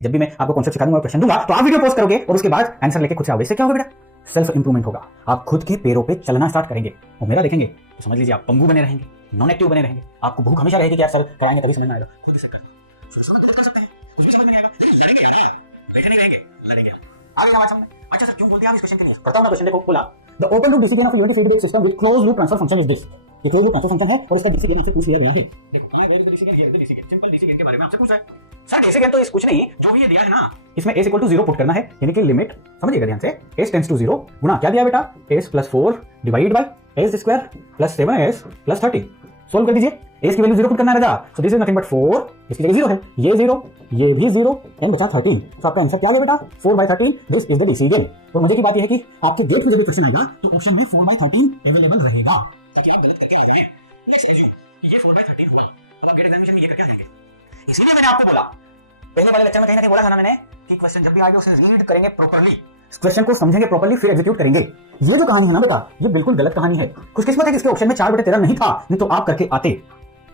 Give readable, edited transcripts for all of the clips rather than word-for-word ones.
जब भी मैं आपको कॉन्सेप्ट सिखा दूंगा, क्वेश्चन दूंगा, तो आप वीडियो पोस्ट करोगे और उसके बाद आंसर लेके खुद से आओगे। इससे क्या होगा बेटा? सेल्फ इंप्रूवमेंट होगा। आप खुद के पैरों पे चलना स्टार्ट करेंगे और मेरा देखेंगे तो समझ लीजिए आप पंगु बने रहेंगे, नॉन एक्टिव बने रहेंगे। आपको भूख हमेशा रहेगी कि यार सर कराएंगे तभी समझ में आएगा। खुद से कर सकते हैं, कुछ भी समझ में नहीं आएगा, लड़ेंगे यार, बैठे नहीं रहेंगे, लड़ेंगे। आ गया बात समझ में? अच्छा सर क्यों बोलते हैं आप इस क्वेश्चन के लिए? करता हूं ना क्वेश्चन, देखो बोला the open loop DC gain of unity feedback system with closed loop transfer function is this. ये क्लोज्ड लूप ट्रांसफर फंक्शन है और इसका डीसी गेन आपसे पूछ लिया गया है। देखो हमारे बोल डीसी गेन, ये DC gain, simple DC gain के बारे में आपसे पूछा है। सर डीसी गेन तो इस कुछ नहीं, जो भी ये दिया है ना, इसमें s = 0 पुट करना है, यानी कि लिमिट समझिएगा ध्यान से, s टेंड्स टू 0 गुना क्या दिया बेटा, s + 4 divided by s square + 7s + 30। Solve कर दीजिए, s की वैल्यू 0 पुट करना है राजा। So this is nothing but 4, इसकी जगह 0 है, ये 0, ये भी 0, n बचा 13। तो आपका आंसर क्या है बेटा? 4/13। This is the DC gain. और मजे की बात यह है कि आपके गेट में जब क्वेश्चन आएगा तो ऑप्शन में 4/13 अवेलेबल रहेगा, ताकि आप गलत करके लगाएं। लेट्स अज्यूम कि ये 4/13 हुआ, अब आप गेट एग्जामिनेशन में ये करके आ जाएंगे। इसीलिए मैंने आपको बोला, पहले वाले लेक्चर में कहीं ना कहीं बोला था ना मैंने कि क्वेश्चन जब भी आएगा उसे रीड करेंगे प्रॉपर्ली, क्वेश्चन को समझेंगे प्रॉपर्ली, फिर एग्जीक्यूट करेंगे। ये जो कहानी है ना बेटा, ये बिल्कुल गलत कहानी है। खुशकिस्मत है कि इसके ऑप्शन में 4/13 नहीं था, नहीं तो आप करके आते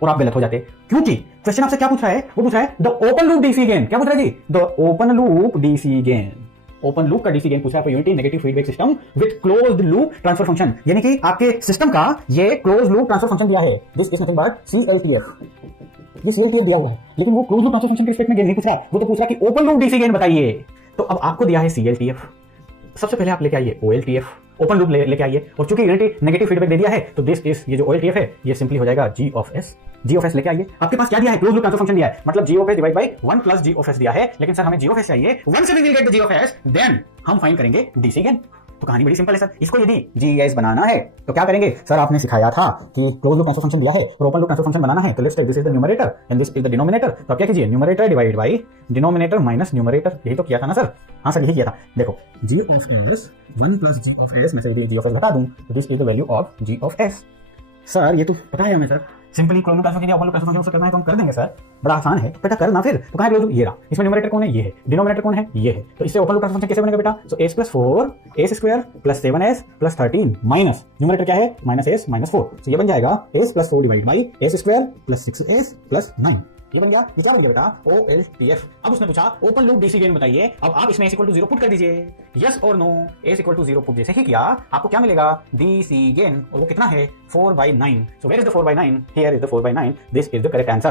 और आप गलत हो जाते। क्योंकि क्वेश्चन आपसे क्या पूछ रहा है? वो पूछ रहा है the open loop DC gain. क्या पूछ रहा है जी? The open loop DC gain. Open loop का डीसी गेन पूछा है unity negative feedback system with closed loop transfer function, यानी कि आपके सिस्टम का ये क्लोज्ड लूप ट्रांसफर फंक्शन दिया है। This is nothing but CLTF। ये CLTF दिया हुआ है, लेकिन वो क्लोज्ड लूप ट्रांसफर फंक्शन के रिस्पेक्ट में गेन नहीं पूछ रहा, वो तो पूछ रहा कि ओपन लूप डीसी गेन बताइए। तो अब आपको दिया है CLTF, सबसे पहले आप लेके आइए OLTF, ओपन लूप लेके आइए। और चूंकि यूनिटी नेगेटिव फीडबैक दे दिया है तो दिस इज, ये जो OLTF है ये सिंपली हो जाएगा G ऑफ S लेके आइए। आपके पास क्या दिया है? क्लोज्ड लूप ट्रांसफर फंक्शन दिया है, मतलब G of S divide by 1 + G of S दिया है। लेकिन सर हमें G ऑफ S चाहिए, 1 से we will get the G of S, then हम फाइंड करेंगे डीसी गेन। तो कहानी बड़ी सिंपल है सर। इसको यदि GES बनाना है तो क्या करेंगे? सर आपने सिखाया था कि क्लोज्ड लूप ट्रांसफर फंक्शन दिया है और ओपन लूप ट्रांसफर फंक्शन बनाना है, तो let's take this is the numerator and this is the denominator. तो आप क्या कीजिए? Numerator divide by denominator minus numerator. यही तो किया था ना सर? हाँ सर यही किया था। देखो G of S 1 + G of S में से यदि G ऑफ S घटा दूं तो this is the value of G of S। Sir ये तो पता है हमें sir, simply closed loop transfer function या ओपन लूप ट्रांसफर फंक्शन करना है तो हम कर देंगे सर, बड़ा आसान है बेटा, करना। फिर तो कहां है क्लोज्ड लूप? ये रहा, इसमें न्यूमरेटर कौन है? ये है। डिनोमिनेटर कौन है? ये है। तो इससे ओपन लूप ट्रांसफर फंक्शन कैसे बनेगा बेटा? सो s + 4 s square + 7s + 13 minus numerator क्या है? -s - 4। तो ये बन जाएगा s + 4 divide by s square + 6s + 9। ये बन गया। ये क्या बन गया बेटा? OLTF। अब उसने पूछा ओपन लूप डीसी गेन बताइए। अब आप इसमें s = 0 पुट कर दीजिए, यस और नो। s = 0 पुट जैसे ही किया आपको क्या मिलेगा? DC gain. और वो कितना है? 4/9। So where is the 4/9? Here is the 4/9। This is the correct answer.